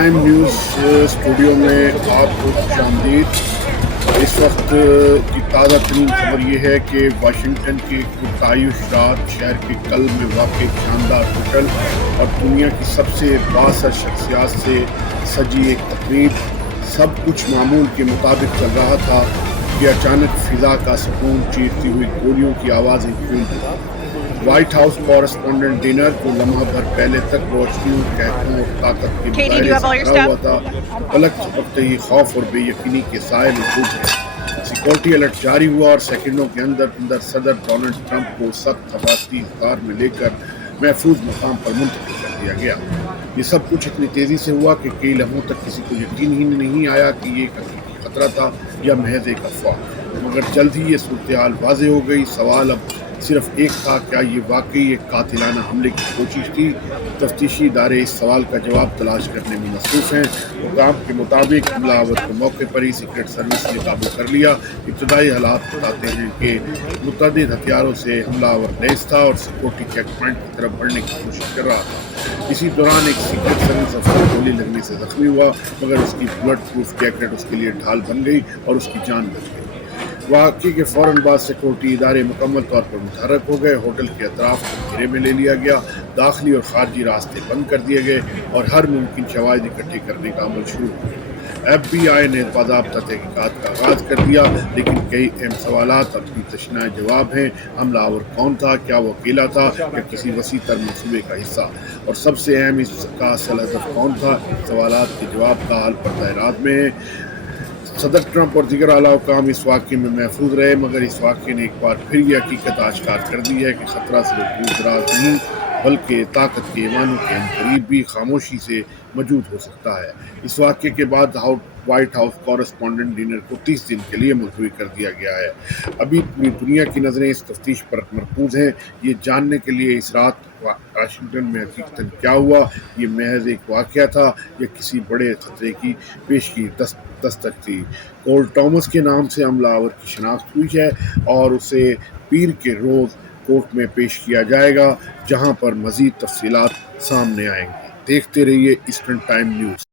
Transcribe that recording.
Time news studio میں آپ کو خوش آمدید۔ اس وقت کی تازہ ترین خبر یہ ہے کہ واشنگٹن کے پرتعیش رات شہر کے قلب میں واقع ایک شاندار ہوٹل اور دنیا کی سب سے بااثر شخصیات سے سجی ایک تقریب، سب کچھ معمول کے مطابق چل رہا تھا کہ اچانک فضا کا سکون چیرتی ہوئی گولیوں کی آوازیں گونجی۔ وائٹ ہاؤس کورسپونڈنٹ ڈنر جو لمحہ بھر پہلے تک روشنیوں، قہقہوں اور طاقت کے Katie, do you مظاہرے have سے all your بھرا ہوا stuff? تھا، پلک جھپکتے ہی خوف اور بے یقینی کے سائے میں ڈوب گئے۔ سیکورٹی الرٹ جاری ہوا اور سیکنڈوں کے اندر صدر ڈونلڈ ٹرمپ کو سخت حفاظتی اقدار میں لے کر محفوظ مقام پر منتقل کر دیا گیا۔ یہ سب کچھ اتنی تیزی سے ہوا کہ کئی لمحوں تک کسی کو یقین ہی نہیں آیا کہ یہ ایک حقیقی خطرہ تھا یا محض ایک افواہ، مگر جلد ہی یہ صورتحال واضح ہو گئی۔ سوال اب صرف ایک تھا، کیا یہ واقعی ایک قاتلانہ حملے کی کوشش تھی؟ تفتیشی ادارے اس سوال کا جواب تلاش کرنے میں مصروف ہیں۔ حکام کے مطابق حملہ آور کو موقع پر ہی سیکرٹ سروس نے قابو کر لیا۔ ابتدائی حالات بتاتے ہیں کہ متعدد ہتھیاروں سے حملہ آور لیس تھا اور سیکورٹی چیک پوائنٹ کی طرف بڑھنے کی کوشش کر رہا تھا۔ اسی دوران ایک سیکرٹ سروس افسر گولی لگنے سے زخمی ہوا، مگر اس کی بلٹ پروف جیکٹ اس کے لیے ڈھال بن گئی اور اس کی جان بچ گئی۔ واقعے کے فوراً بعد سیکورٹی ادارے مکمل طور پر متحرک ہو گئے، ہوٹل کے اطراف کو گھیرے میں لے لیا گیا، داخلی اور خارجی راستے بند کر دیے گئے اور ہر ممکن شواہد اکٹھے کرنے کا عمل شروع ہو گیا۔ ایف بی آئی نے باضابطہ تحقیقات کا آغاز کر دیا، لیکن کئی اہم سوالات اب بھی تشنہ جواب ہیں۔ حملہ آور کون تھا؟ کیا وہ اکیلا تھا یا کسی وسیع تر منصوبے کا حصہ؟ اور سب سے اہم، اس کا اصل ہدف کون تھا؟ ان سوالات کے جواب تاحال پردہ راز میں ہیں۔ صدر ٹرمپ اور دیگر اعلیٰ حکام اس واقعے میں محفوظ رہے، مگر اس واقعے نے ایک بار پھر یہ حقیقت آشکار کر دی ہے کہ خطرہ صرف دور دراز نہیں بلکہ طاقت کے ایوانوں کے عنقریب بھی خاموشی سے موجود ہو سکتا ہے۔ اس واقعے کے بعد وائٹ ہاؤس کورسپونڈنٹ ڈنر کو 30 دن کے لیے ملتوی کر دیا گیا ہے۔ ابھی پوری دنیا کی نظریں اس تفتیش پر مرکوز ہیں، یہ جاننے کے لیے اس رات واشنگٹن میں حقیقتاً کیا ہوا، یہ محض ایک واقعہ تھا یا کسی بڑے خطرے کی پیشگی دستک تھی۔ کول ٹامس کے نام سے حملہ آور کی شناخت ہوئی ہے اور اسے پیر کے روز کورٹ میں پیش کیا جائے گا، جہاں پر مزید تفصیلات سامنے آئیں گی۔ دیکھتے رہیے ایسٹرن ٹائم نیوز۔